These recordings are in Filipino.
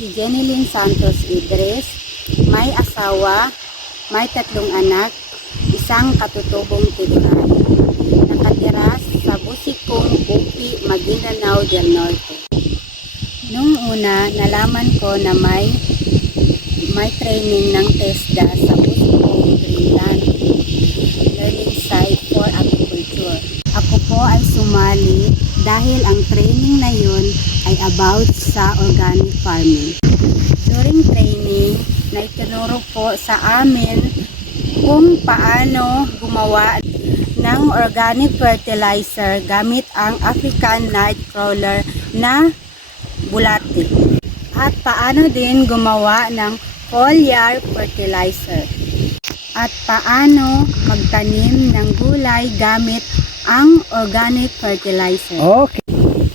si Jenilyn Santos Idris, may asawa, may 3 anak, isang katutubong tiguran. Nakatira sa Busikong, Bupi, Maguindanao del Norte. Nung una, nalaman ko na may training ng TESDA sa Busikong, Greenland Learning Site for Agriculture. Ako po ay sumali dahil ang training na yun ay about sa organic farming. During training, naitinuro po sa amin kung paano gumawa ng organic fertilizer gamit ang African Nightcrawler na bulate. At paano din gumawa ng foliar fertilizer. At paano magtanim ng gulay gamit ang organic fertilizer. Okay.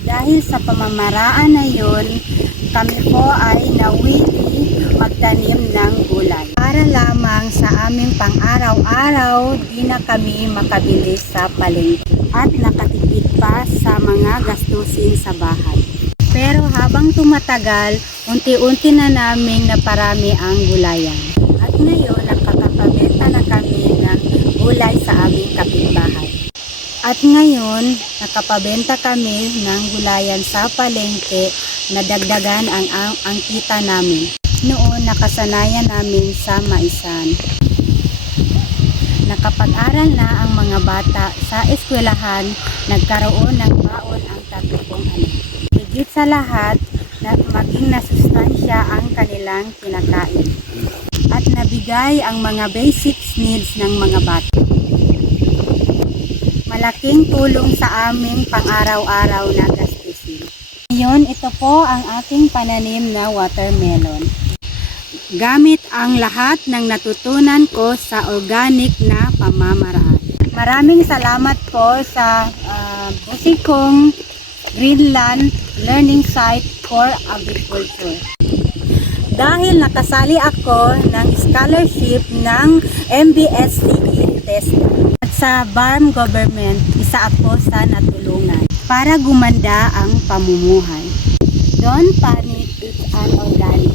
Dahil sa pamamaraan na yun, kami po ay nawili magtanim ng gulay. Para lamang sa aming pang-araw-araw, di na kami makabili sa palengke at nakatipid pa sa mga gastusin sa bahay. Pero habang tumatagal, unti-unti na naming naparami ang gulayan. At ngayon, nakakapabenta na kami ng gulay sa aming kapitbahay. At ngayon, nakapabenta kami ng gulayan sa palengke na dagdagan ang kita namin. Noon, nakasanayan namin sa maisan. Nakapag-aral na ang mga bata sa eskwelahan, nagkaroon ng baon ang 3 anak. Higit sa lahat, maging nasustansya ang kanilang kinakain. At nabigay ang mga basic needs ng mga bata. Malaking tulong sa aming pang-araw-araw na gastusin. Ngayon, ito po ang aking pananim na watermelon. Gamit ang lahat ng natutunan ko sa organic na pamamaraan. Maraming salamat po sa Busikong Greenland Learning Site for Agriculture. Dahil nakasali ako ng scholarship ng MBSCE TESDA. At sa BARM government, isa ako sa natulungan para gumanda ang pamumuhay. Don't panic, it's an organic.